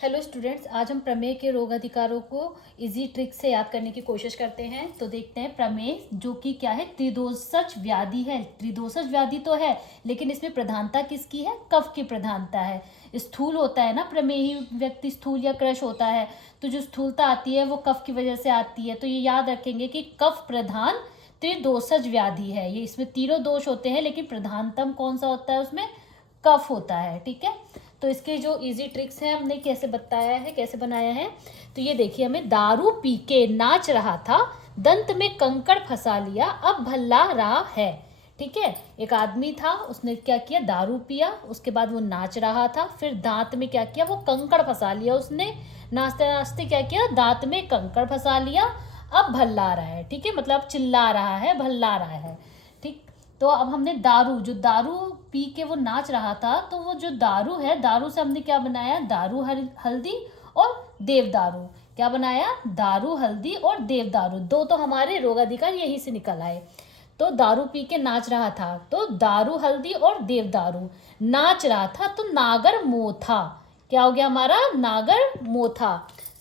Hello students, आज हम प्रमेय के रोग अधिकारों को इजी ट्रिक से याद करने की कोशिश करते हैं। तो देखते हैं प्रमेय जो कि क्या है, त्रिदोषज व्याधि है। त्रिदोषज व्याधि तो है, लेकिन इसमें प्रधानता किसकी है? कफ की प्रधानता है। स्थूल होता है ना प्रमेही व्यक्ति, स्थूल या कृश होता है, तो जो स्थूलता आती है वो कफ की वजह से आती है। तो ये याद रखेंगे कि कफ प्रधान त्रिदोषज व्याधि है। ये इसमें तीनों दोष होते हैं, लेकिन प्रधानतम कौन सा होता है? उसमें कफ होता है। ठीक है, तो इसके जो इजी ट्रिक्स हैं हमने कैसे बताया है, कैसे बनाया है। तो ये देखिए, हमें दारू पी के नाच रहा था, दंत में कंकड़ फंसा लिया, अब भल्ला रहा है। ठीक है, एक आदमी था, उसने क्या किया, दारू पिया, उसके बाद वो नाच रहा था, फिर दांत में क्या किया, वो कंकड़ फंसा लिया उसने। नाचते नाचते क्या किया, दांत में कंकड़ फंसा लिया, अब भल्ला रहा है। ठीक है, मतलब चिल्ला रहा है, भल्ला रहा है। ठीक, तो अब हमने जो दारू पी के वो नाच रहा था, तो वो जो दारू है, दारू से हमने क्या बनाया, दारू हल्दी और देवदारू। क्या बनाया? दारू हल्दी और देवदारू। दो तो हमारे रोगाधिकार यहीं से निकल आए। तो दारू पी के नाच रहा था, तो दारू हल्दी और देवदारू। नाच रहा था तो नागर मोथा। क्या हो गया हमारा? नागर मोथा।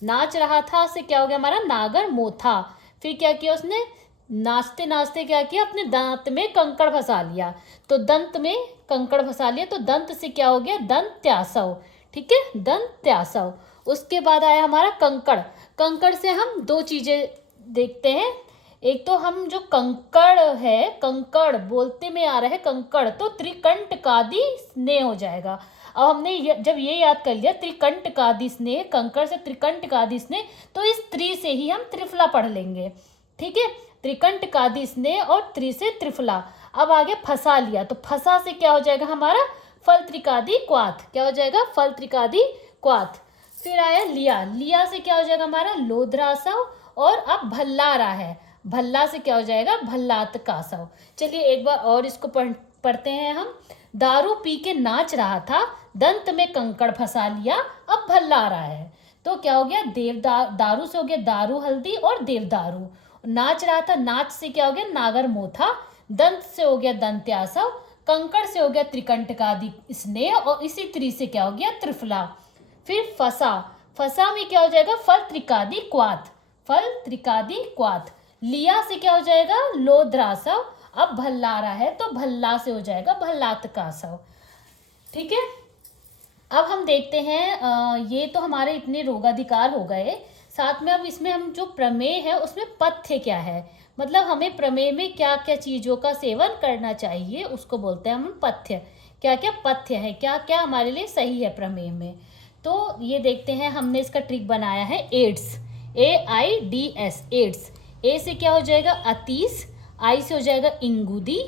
नाच रहा था से क्या हो गया हमारा? नागर मोथा। फिर क्या किया उसने? नाचते नाचते क्या किया, अपने दांत में कंकड़ फंसा लिया। तो दंत में कंकड़ फंसा लिया, तो दंत से क्या हो गया? दंत्यासव। ठीक है, दंत्यासव। उसके बाद आया हमारा कंकड़। कंकड़ से हम दो चीजें देखते हैं। एक तो हम जो कंकड़ है, कंकड़ बोलते में आ रहा है कंकड़, तो त्रिकंटकादि स्नेह हो जाएगा। अब हमने जब ये याद कर लिया त्रिकंटकादि स्नेह, कंकड़ से त्रिकंटकादि स्नेह, तो इस त्रि से ही हम त्रिफला पढ़ लेंगे। ठीक है, त्रिकंटकादि स्नेह और त्रि से त्रिफला। अब आगे फंसा लिया, तो फंसा से क्या हो जाएगा हमारा? फल त्रिकादि क्वाथ। क्या हो जाएगा? फल त्रिकादि क्वाथ। फिर आया लिया, लिया से क्या हो जाएगा हमारा? लोध्रासव। और अब भल्ला रहा है, भल्ला से क्या हो जाएगा? भल्लात कासव। चलिए एक बार और इसको पढ़ते हैं हम। दारू पी के नाच रहा था, दंत में कंकड़ फंसा लिया, अब भल्ला रहा है। तो क्या हो गया? दारू से हो गया दारू हल्दी और देवदारू। नाच रहा था, नाच से क्या हो गया? नागर मोथा। दंत से हो गया दंत्यासव। कंकड़ से हो गया त्रिकंटकादि स्नेह, और इसी त्रि से क्या हो गया? त्रिफला। फिर फसा, फसा में क्या हो जाएगा? फल त्रिकादि क्वाथ। फल त्रिकादि क्वाथ। लिया से क्या हो जाएगा? लोध्रासव। अब भल्ला रहा है, तो भल्ला से हो जाएगा भल्लातकासव। ठीक है, अब हम देखते हैं, ये तो हमारे इतने रोगाधिकार हो गए। साथ में अब इसमें हम जो प्रमेय है उसमें पथ्य क्या है, मतलब हमें प्रमेय में क्या क्या चीज़ों का सेवन करना चाहिए, उसको बोलते हैं हम पथ्य। क्या क्या पथ्य है, क्या क्या हमारे लिए सही है प्रमेय में। तो ये देखते हैं, हमने इसका ट्रिक बनाया है एड्स, AIDS, एड्स। ए से क्या हो जाएगा? अतीस। आई से हो जाएगा इंगुदी।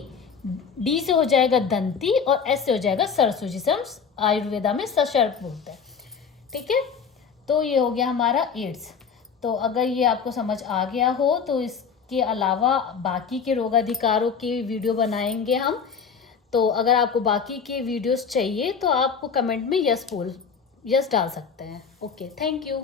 डी से हो जाएगा दंती, और एस से हो जाएगा सरसों, जिसे हम आयुर्वेदा में सशर्प बोलते हैं। ठीक है, तो ये हो गया हमारा एड्स। तो अगर ये आपको समझ आ गया हो, तो इसके अलावा बाकी के रोगाधिकारों की वीडियो बनाएंगे हम। तो अगर आपको बाकी के वीडियोस चाहिए तो आपको कमेंट में यस डाल सकते हैं। Okay, thank you.